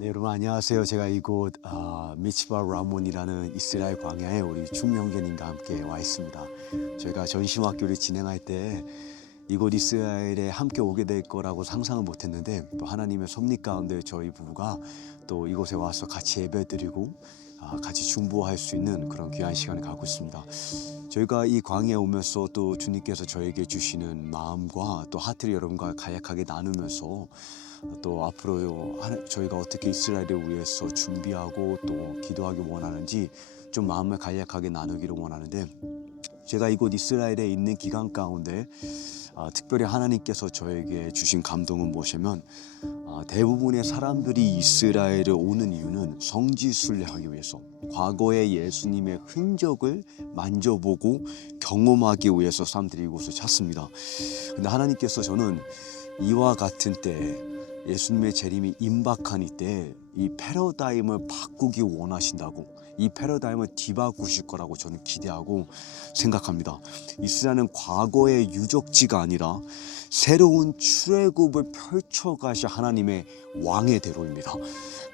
네, 여러분 안녕하세요. 제가 이곳 미츠바 라몬이라는 이스라엘 광야에 우리 충명계님과 함께 와 있습니다. 저희가 전심학교를 진행할 때 이곳 이스라엘에 함께 오게 될 거라고 상상은 못했는데, 또 하나님의 섭리 가운데 저희 부부가 또 이곳에 와서 같이 예배드리고 같이 중보할 수 있는 그런 귀한 시간을 갖고 있습니다. 저희가 이 광야에 오면서 또 주님께서 저에게 주시는 마음과 또 하트를 여러분과 간략하게 나누면서 또 앞으로 저희가 어떻게 이스라엘을 위해서 준비하고 또 기도하기 원하는지 좀 마음을 간략하게 나누기를 원하는데, 제가 이곳 이스라엘에 있는 기간 가운데 특별히 하나님께서 저에게 주신 감동은 무엇이냐면, 대부분의 사람들이 이스라엘에 오는 이유는 성지순례하기 위해서, 과거의 예수님의 흔적을 만져보고 경험하기 위해서 사람들이 이곳을 찾습니다. 근데 하나님께서 저는 이와 같은 때에, 예수님의 재림이 임박한 이때 이 패러다임을 바꾸기 원하신다고, 이 패러다임을 뒤바꾸실 거라고 저는 기대하고 생각합니다. 이스라엘은 과거의 유적지가 아니라 새로운 출애굽을 펼쳐가실 하나님의 왕의 대로입니다.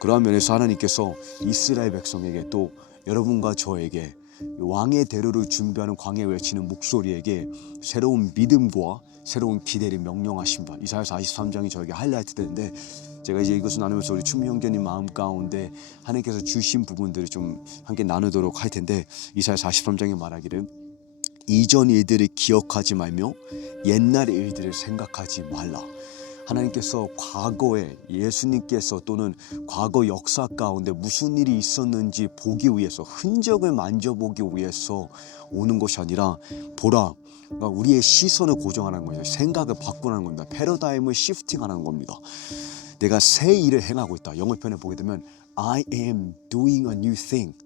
그러한 면에서 하나님께서 이스라엘 백성에게, 또 여러분과 저에게 왕의 대로를 준비하는 광야에 외치는 목소리에게 새로운 믿음과 새로운 기대를 명령하십니다. 이사야 43장이 저에게 하이라이트 되는데, 제가 이제 이것을 나누면서 우리 충명교님 마음 가운데 하나님께서 주신 부분들을 좀 함께 나누도록 할 텐데, 이사야 43장에 말하기를 이전 일들을 기억하지 말며 옛날 일들을 생각하지 말라. 하나님께서 과거에 예수님께서 또는 과거 역사 가운데 무슨 일이 있었는지 보기 위해서, 흔적을 만져보기 위해서 오는 것이 아니라, 보라, 그러니까 우리의 시선을 고정하는 거예요. 생각을 바꾸는 겁니다. 패러다임을 시프팅하는 겁니다. 내가 새 일을 행하고 있다. 영어편에 보게 되면 I am doing a new thing.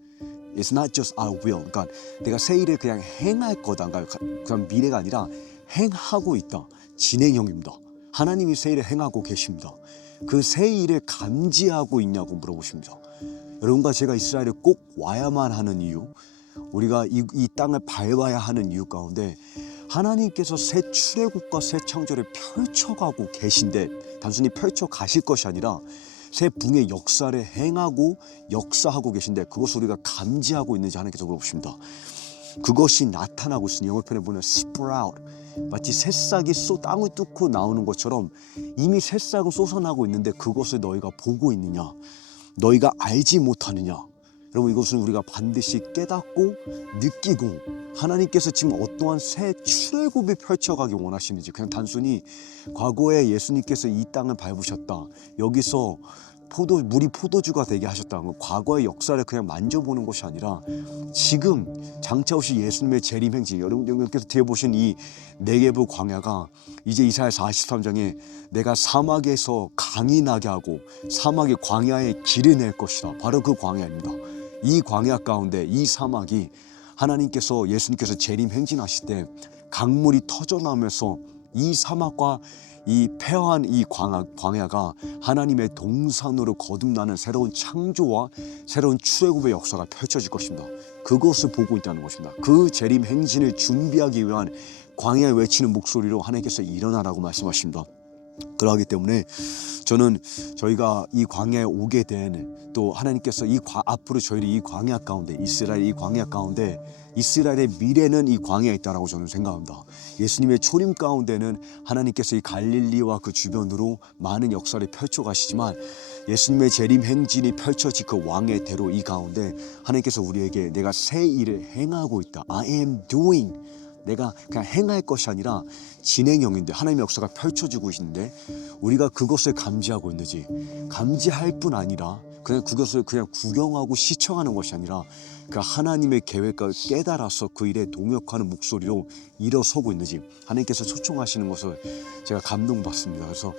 It's not just I will. 그러니까 내가 새 일을 그냥 행할 거다. 그러니까 그냥 미래가 아니라 행하고 있다. 진행형입니다. 하나님이 새 일을 행하고 계십니다. 그 새 일을 감지하고 있냐고 물어보십니다. 여러분과 제가 이스라엘에 꼭 와야만 하는 이유, 우리가 이 땅을 밟아야 하는 이유 가운데, 하나님께서 새 출애굽과 새 창조를 펼쳐가고 계신데, 단순히 펼쳐 가실 것이 아니라 새 붕의 역사를 행하고 역사하고 계신데, 그것을 우리가 감지하고 있는지 하나님께서 물어보십니다. 그것이 나타나고 있으니, 영어편에 보면 sprout, 마치 새싹이 땅을 뚫고 나오는 것처럼 이미 새싹은 솟아나고 있는데 그것을 너희가 보고 있느냐, 너희가 알지 못하느냐. 여러분, 이것은 우리가 반드시 깨닫고 느끼고, 하나님께서 지금 어떠한 새 출애굽을 펼쳐가기 원하시는지, 그냥 단순히 과거에 예수님께서 이 땅을 밟으셨다, 여기서 물이 포도주가 되게 하셨다, 과거의 역사를 그냥 만져보는 것이 아니라, 지금 장차 오실 예수님의 재림 행진, 여러분께서 뒤에 보신 이 네게브 광야가 이제 이사야 43장에 내가 사막에서 강이 나게 하고 사막의 광야에 길을 낼 것이다, 바로 그 광야입니다. 이 광야 가운데, 이 사막이 하나님께서, 예수님께서 재림 행진하실 때 강물이 터져나오면서 이 사막과 이 폐허한 이 광야가 하나님의 동산으로 거듭나는 새로운 창조와 새로운 출애굽의 역사가 펼쳐질 것입니다. 그것을 보고 있다는 것입니다. 그 재림 행진을 준비하기 위한 광야에 외치는 목소리로 하나님께서 일어나라고 말씀하십니다. 그러하기 때문에 저는 저희가 이 광야에 오게 된, 또 하나님께서 앞으로 저희를 이 광야 가운데, 이스라엘 이 광야 가운데, 이스라엘의 미래는 이 광야에 있다라고 저는 생각합니다. 예수님의 초림 가운데는 하나님께서 이 갈릴리와 그 주변으로 많은 역사를 펼쳐 가시지만, 예수님의 재림 행진이 펼쳐질 그 왕의 대로 이 가운데 하나님께서 우리에게 내가 새 일을 행하고 있다, I am doing, 내가 그냥 행할 것이 아니라 진행형인데 하나님의 역사가 펼쳐지고 있는데, 우리가 그것을 감지하고 있는지, 감지할 뿐 아니라 그냥 그것을 그냥 구경하고 시청하는 것이 아니라 그 하나님의 계획을 깨달아서 그 일에 동역하는 목소리로 일어서고 있는지 하나님께서 초청하시는 것을 제가 감동받습니다. 그래서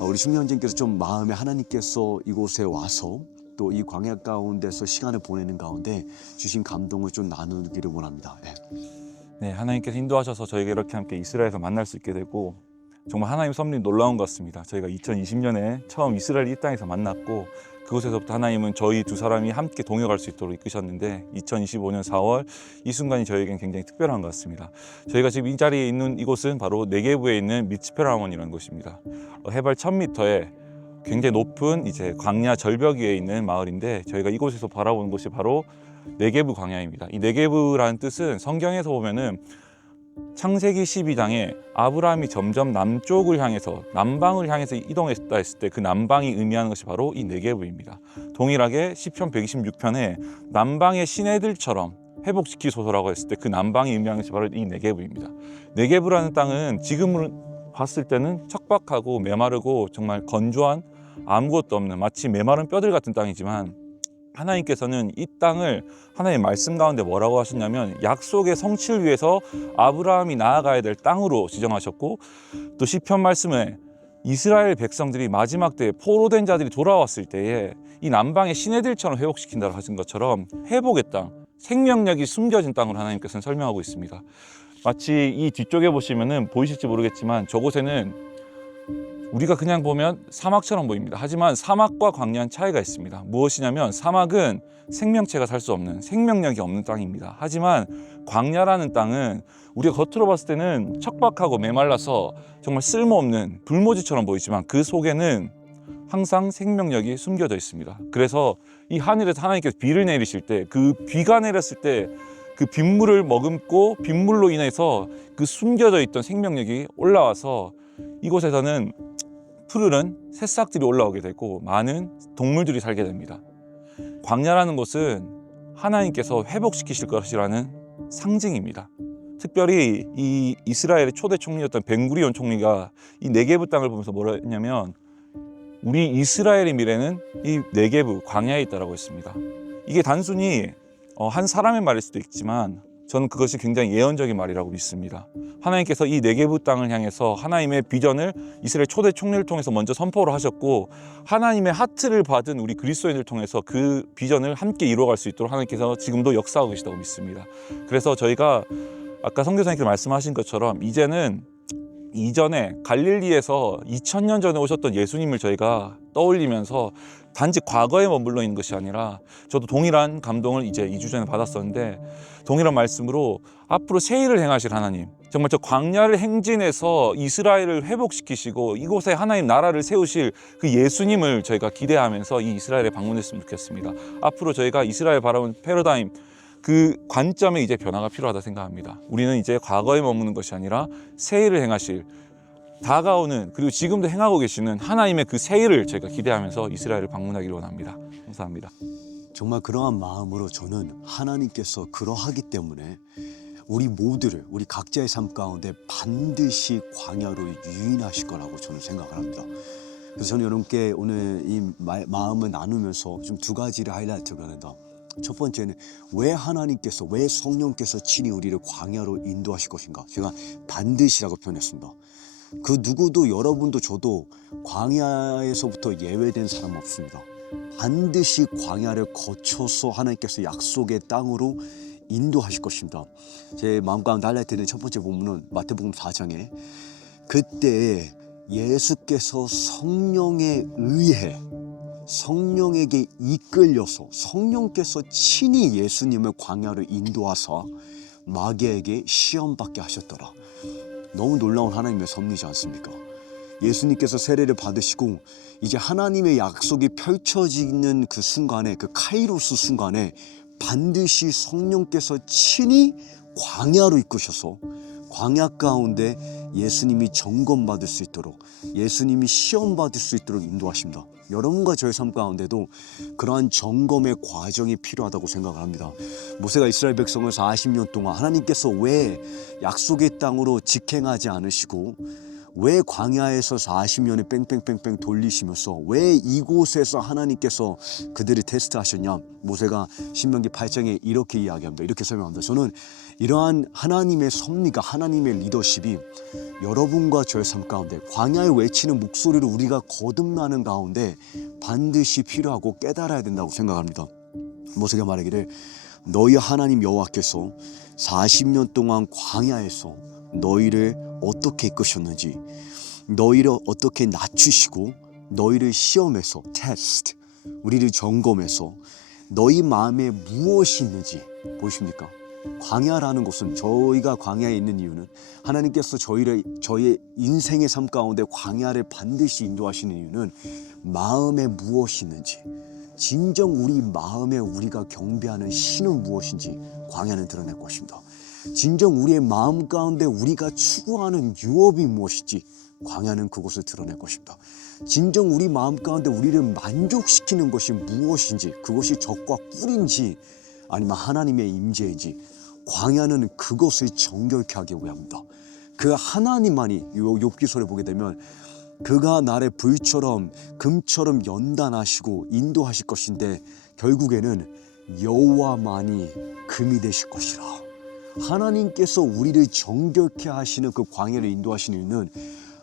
우리 충명진께서 좀 마음에, 하나님께서 이곳에 와서 또 이 광야 가운데서 시간을 보내는 가운데 주신 감동을 좀 나누기를 원합니다. 네, 하나님께서 인도하셔서 저희가 이렇게 함께 이스라엘에서 만날 수 있게 되고, 정말 하나님 섭리 놀라운 것 같습니다. 저희가 2020년에 처음 이스라엘 이 땅에서 만났고, 그곳에서부터 하나님은 저희 두 사람이 함께 동역할 수 있도록 이끄셨는데, 2025년 4월 이 순간이 저에겐 굉장히 특별한 것 같습니다. 저희가 지금 이 자리에 있는 이곳은 바로 네게부에 있는 미츠페 라몬이라는 곳입니다. 해발 1000m에 굉장히 높은 이제 광야 절벽 위에 있는 마을인데 저희가 이곳에서 바라보는 곳이 바로 네게브 광야입니다. 이 네게브라는 뜻은 성경에서 보면은 창세기 12장에 아브라함이 점점 남쪽을 향해서 남방을 향해서 이동했다 했을 때 그 남방이 의미하는 것이 바로 이 네게브입니다. 동일하게 시편 126편에 남방의 시내들처럼 회복시키소서라고 했을 때 그 남방이 의미하는 것이 바로 이 네게브입니다. 네게브라는 땅은 지금으로 봤을 때는 척박하고 메마르고 정말 건조한 아무것도 없는 마치 메마른 뼈들 같은 땅이지만 하나님께서는 이 땅을 하나님의 말씀 가운데 뭐라고 하셨냐면 약속의 성취를 위해서 아브라함이 나아가야 될 땅으로 지정하셨고 또 시편 말씀에 이스라엘 백성들이 마지막 때에 포로된 자들이 돌아왔을 때에 이 남방의 시내들처럼 회복시킨다고 하신 것처럼 회복의 땅, 생명력이 숨겨진 땅으로 하나님께서는 설명하고 있습니다. 마치 이 뒤쪽에 보시면은 보이실지 모르겠지만 저곳에는 우리가 그냥 보면 사막처럼 보입니다. 하지만 사막과 광야는 차이가 있습니다. 무엇이냐면 사막은 생명체가 살 수 없는 생명력이 없는 땅입니다. 하지만 광야라는 땅은 우리가 겉으로 봤을 때는 척박하고 메말라서 정말 쓸모없는 불모지처럼 보이지만 그 속에는 항상 생명력이 숨겨져 있습니다. 그래서 이 하늘에서 하나님께서 비를 내리실 때 그 비가 내렸을 때 그 빗물을 머금고 빗물로 인해서 그 숨겨져 있던 생명력이 올라와서 이곳에서는 푸르른 새싹들이 올라오게 되고 많은 동물들이 살게 됩니다. 광야라는 곳은 하나님께서 회복시키실 것이라는 상징입니다. 특별히 이 이스라엘의 초대 총리였던 벤구리온 총리가 이 네게브 땅을 보면서 뭐라 했냐면 우리 이스라엘의 미래는 이 네게브 광야에 있다라고 했습니다. 이게 단순히 한 사람의 말일 수도 있지만 저는 그것이 굉장히 예언적인 말이라고 믿습니다. 하나님께서 이 네게브 땅을 향해서 하나님의 비전을 이스라엘 초대 총리를 통해서 먼저 선포를 하셨고 하나님의 하트를 받은 우리 그리스도인을 통해서 그 비전을 함께 이루어갈 수 있도록 하나님께서 지금도 역사하고 계시다고 믿습니다. 그래서 저희가 아까 선교사님께서 말씀하신 것처럼 이전에 갈릴리에서 2000년 전에 오셨던 예수님을 저희가 떠올리면서 단지 과거에 머물러 있는 것이 아니라 저도 동일한 감동을 이제 2주 전에 받았었는데 동일한 말씀으로 앞으로 새 일을 행하실 하나님, 정말 저 광야를 행진해서 이스라엘을 회복시키시고 이곳에 하나님 나라를 세우실 그 예수님을 저희가 기대하면서 이 이스라엘에 방문했으면 좋겠습니다. 앞으로 저희가 이스라엘 바라본 패러다임 그 관점에 이제 변화가 필요하다 생각합니다. 우리는 이제 과거에 머무는 것이 아니라 새 일을 행하실 다가오는 그리고 지금도 행하고 계시는 하나님의 그 새 일을 저희가 기대하면서 이스라엘을 방문하기를 원합니다. 감사합니다. 정말 그러한 마음으로 저는 하나님께서 그러하기 때문에 우리 모두를 우리 각자의 삶 가운데 반드시 광야로 유인하실 거라고 저는 생각을 합니다. 그래서 저는 여러분께 오늘 이 마음을 나누면서 좀 두 가지를 하이라이트를 합니다. 첫 번째는 왜 하나님께서 왜 성령께서 친히 우리를 광야로 인도하실 것인가. 제가 반드시라고 표현했습니다. 그 누구도 여러분도 저도 광야에서부터 예외된 사람 없습니다. 반드시 광야를 거쳐서 하나님께서 약속의 땅으로 인도하실 것입니다. 제 마음 가운데 하이라이트된 첫 번째 본문은 마태복음 4장에 그때 예수께서 성령에 의해 성령에게 이끌려서 성령께서 친히 예수님을 광야로 인도하사 마귀에게 시험받게 하셨더라. 너무 놀라운 하나님의 섭리지 않습니까? 예수님께서 세례를 받으시고 이제 하나님의 약속이 펼쳐지는 그 순간에 그 카이로스 순간에 반드시 성령께서 친히 광야로 이끄셔서 광야 가운데 예수님이 점검받을 수 있도록 예수님이 시험받을 수 있도록 인도하십니다. 여러분과 저의 삶 가운데도 그러한 점검의 과정이 필요하다고 생각을 합니다. 모세가 이스라엘 백성을 40년 동안 하나님께서 왜 약속의 땅으로 직행하지 않으시고 왜 광야에서 40년을 뺑뺑뺑뺑 돌리시면서 왜 이곳에서 하나님께서 그들을 테스트하셨냐. 모세가 신명기 8장에 이렇게 이야기합니다. 이렇게 설명합니다. 저는 이러한 하나님의 섭리가 하나님의 리더십이 여러분과 저의 삶 가운데 광야에 외치는 목소리로 우리가 거듭나는 가운데 반드시 필요하고 깨달아야 된다고 생각합니다. 모세가 말하기를 너희 하나님 여호와께서 40년 동안 광야에서 너희를 어떻게 이끄셨는지 너희를 어떻게 낮추시고 너희를 시험해서 테스트 우리를 점검해서 너희 마음에 무엇이 있는지 보십니까? 광야라는 것은, 저희가 광야에 있는 이유는 하나님께서 저희의 인생의 삶 가운데 광야를 반드시 인도하시는 이유는 마음에 무엇이 있는지, 진정 우리 마음에 우리가 경배하는 신은 무엇인지 광야는 드러낼 것입니다. 진정 우리의 마음 가운데 우리가 추구하는 유업이 무엇인지 광야는 그것을 드러낼 것입니다. 진정 우리 마음 가운데 우리를 만족시키는 것이 무엇인지, 그것이 적과 꿀인지 아니면 하나님의 임재인지, 광야는 그것을 정결케 하기 위함입니다. 그 하나님만이, 욥기서를 보게 되면 그가 나를 불처럼 금처럼 연단하시고 인도하실 것인데 결국에는 여호와만이 금이 되실 것이라. 하나님께서 우리를 정결케 하시는 그 광야를 인도하시는 이유는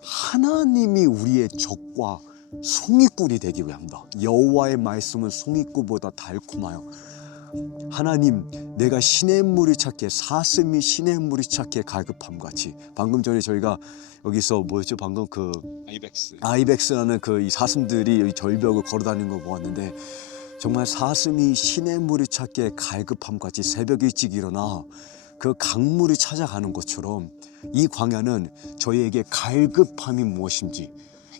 하나님이 우리의 적과 송이꿀이 되기 위함이다. 여호와의 말씀은 송이꿀보다 달콤하여, 하나님, 내가 시냇물을 찾기에, 사슴이 시냇물을 찾기에 갈급함같이. 방금 전에 저희가 여기서 뭐였죠? 방금 그 아이벡스라는 그 이 사슴들이 이 절벽을 걸어다니는 거 보았는데, 정말 사슴이 시냇물을 찾기에 갈급함같이 새벽 일찍 일어나 그 강물을 찾아가는 것처럼 이 광야는 저희에게 갈급함이 무엇인지,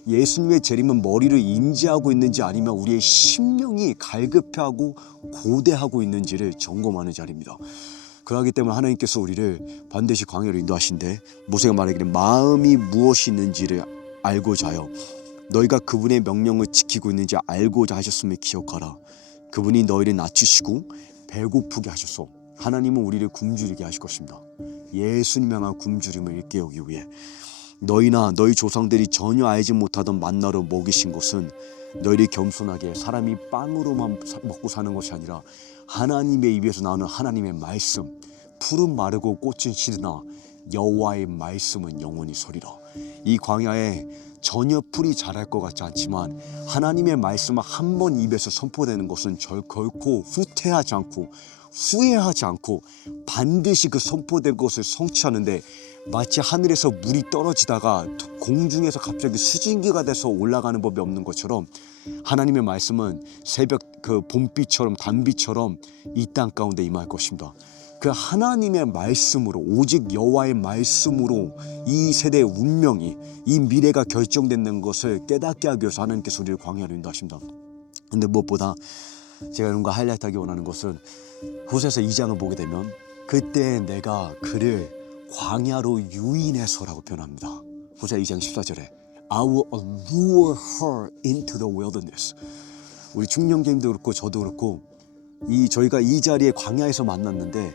예수님의 재림은 머리를 인지하고 있는지 아니면 우리의 심령이 갈급해하고 고대하고 있는지를 점검하는 자리입니다. 그렇기 때문에 하나님께서 우리를 반드시 광야로 인도하신데, 모세가 말하기를 마음이 무엇이 있는지를 알고자 하여 너희가 그분의 명령을 지키고 있는지 알고자 하셨음을 기억하라. 그분이 너희를 낮추시고 배고프게 하셔서, 하나님은 우리를 굶주리게 하실 것입니다. 예수님 향한 굶주림을 일깨우기 위해 너희나 너희 조상들이 전혀 알지 못하던 만나로 먹이신 것은 너희를 겸손하게 사람이 빵으로만 먹고 사는 것이 아니라 하나님의 입에서 나오는 하나님의 말씀, 풀은 마르고 꽃은 시드나 여호와의 말씀은 영원히 서리라. 이 광야에 전혀 풀이 자랄 것 같지 않지만 하나님의 말씀은 한 번 입에서 선포되는 것은 결코 후퇴하지 않고 후회하지 않고 반드시 그 선포된 것을 성취하는데, 마치 하늘에서 물이 떨어지다가 공중에서 갑자기 수증기가 돼서 올라가는 법이 없는 것처럼 하나님의 말씀은 새벽 그 봄비처럼 단비처럼 이 땅 가운데 임할 것입니다. 그 하나님의 말씀으로, 오직 여호와의 말씀으로 이 세대의 운명이, 이 미래가 결정되는 것을 깨닫게 하기 위해서 하나님께서 우리를 광야로 인도하십니다. 근데 무엇보다 제가 여러분과 하이라이트하기 원하는 것은 호세아서 2장을 보게 되면 그때 내가 그를 광야로 유인해서라고 표현합니다. 호세아 2장 14절에 I will allure her into the wilderness. 우리 중년경도 그렇고 저도 그렇고 저희가 이 자리에 광야에서 만났는데,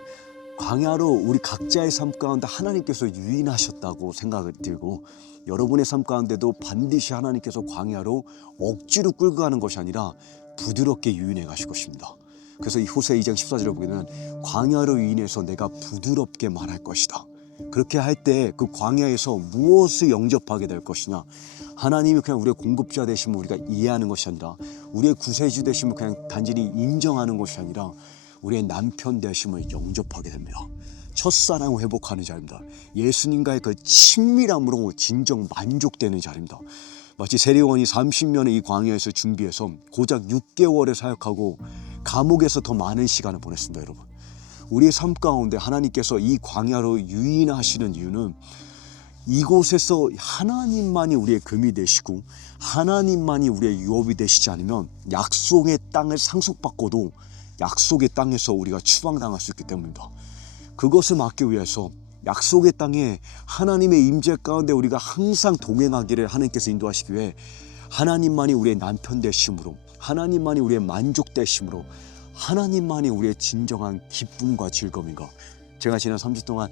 광야로 우리 각자의 삶 가운데 하나님께서 유인하셨다고 생각이 들고, 여러분의 삶 가운데도 반드시 하나님께서 광야로 억지로 끌고 가는 것이 아니라 부드럽게 유인해 가실 것입니다. 그래서 이 호세아 2장 14절을 보게 되면 광야로 유인해서 내가 부드럽게 말할 것이다. 그렇게 할 때 그 광야에서 무엇을 영접하게 될 것이냐, 하나님이 그냥 우리의 공급자 되심을 우리가 이해하는 것이 아니라, 우리의 구세주 되심을 그냥 단순히 인정하는 것이 아니라 우리의 남편 되심을 영접하게 됩니다. 첫사랑을 회복하는 자리입니다. 예수님과의 그 친밀함으로 진정 만족되는 자리입니다. 마치 세례요한이 30년의 이 광야에서 준비해서 고작 6개월을 사역하고 감옥에서 더 많은 시간을 보냈습니다. 여러분, 우리의 삶 가운데 하나님께서 이 광야로 유인하시는 이유는 이곳에서 하나님만이 우리의 금이 되시고 하나님만이 우리의 유업이 되시지 않으면 약속의 땅을 상속받고도 약속의 땅에서 우리가 추방당할 수 있기 때문입니다. 그것을 막기 위해서 약속의 땅에 하나님의 임재 가운데 우리가 항상 동행하기를 하나님께서 인도하시기 위해 하나님만이 우리의 남편 되심으로, 하나님만이 우리의 만족 되심으로, 하나님만이 우리의 진정한 기쁨과 즐거움인가. 제가 지난 3주 동안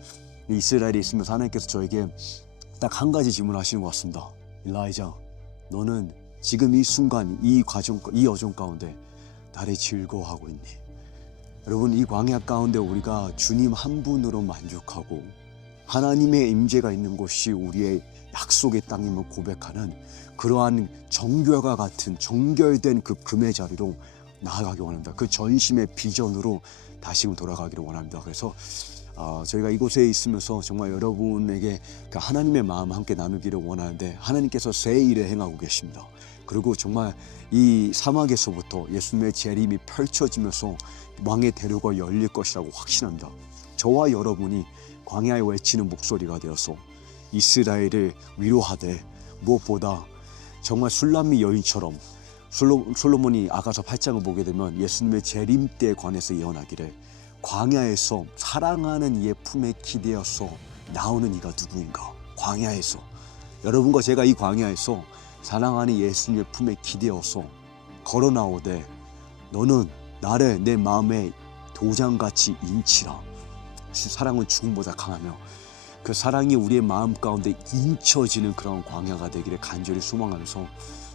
이스라엘에 있으면서 하나님께서 저에게 딱 한 가지 질문하시는 것 같습니다. 일라이자, 너는 지금 이 순간, 이 과정, 이 여정 가운데 나를 즐거워하고 있니? 여러분, 이 광야 가운데 우리가 주님 한 분으로 만족하고 하나님의 임재가 있는 곳이 우리의 약속의 땅임을 고백하는 그러한 정결과 같은 정결된 그 금의 자리로 나아가기 원합니다. 그 전심의 비전으로 다시금 돌아가기를 원합니다. 그래서 저희가 이곳에 있으면서 정말 여러분에게 그 하나님의 마음 함께 나누기를 원하는데, 하나님께서 새 일을 행하고 계십니다. 그리고 정말 이 사막에서부터 예수님의 재림이 펼쳐지면서 왕의 대로가 열릴 것이라고 확신합니다. 저와 여러분이 광야에 외치는 목소리가 되어서 이스라엘을 위로하되, 무엇보다 정말 술람미 여인처럼 솔로몬이 아가서 8장을 보게 되면 예수님의 재림 때에 관해서 예언하기를 광야에서 사랑하는 이의 품에 기대어서 나오는 이가 누구인가. 광야에서 여러분과 제가 이 광야에서 사랑하는 예수님의 품에 기대어서 걸어 나오되 너는 나를 내 마음에 도장같이 인치라. 사랑은 죽음보다 강하며 그 사랑이 우리의 마음 가운데 인쳐지는 그런 광야가 되기를 간절히 소망하면서,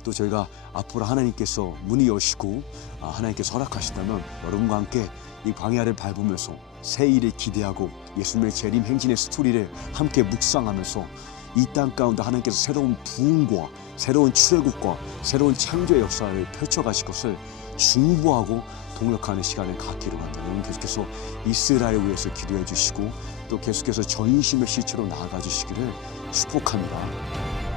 또 저희가 앞으로 하나님께서 문이 여시고 하나님께서 허락하신다면 여러분과 함께 이 광야를 밟으면서 새 일을 기대하고 예수님의 재림 행진의 스토리를 함께 묵상하면서 이 땅 가운데 하나님께서 새로운 부흥과 새로운 출애굽과 새로운 창조의 역사를 펼쳐가실 것을 중보하고 동역하는 시간을 갖기로 합니다. 여러분 계속해서 이스라엘을 위해서 기도해 주시고 또 계속해서 전심의 실체로 나아가 주시기를 축복합니다.